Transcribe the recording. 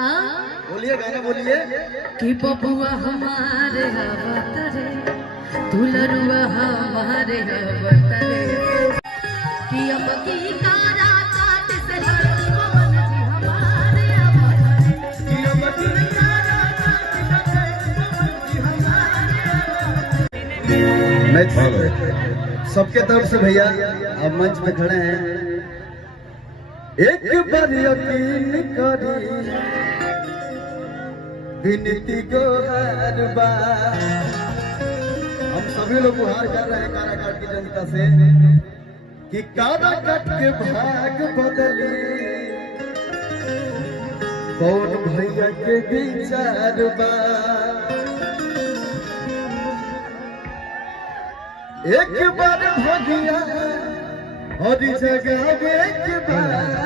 बोलिए गाना बोलिए कि बबुआ हमारे अवतरे दुलरुआ हमारे अवतरे कि अब की तारा काट से लड़ल पवन जी हमारे अवतरे कि अब की तारा काट से पवन जी हमारे अवतरे। सबके तरफ से भैया अब मंच पे खड़े हैं। एक बार यकीन करी विनती को हर बार हम सभी लोग गुहार कर रहे हैं काराकाट की जनता से कि काराकाट के भाग बदले कौन भैया के विचार बार। एक बार भगिया और जगह एक बार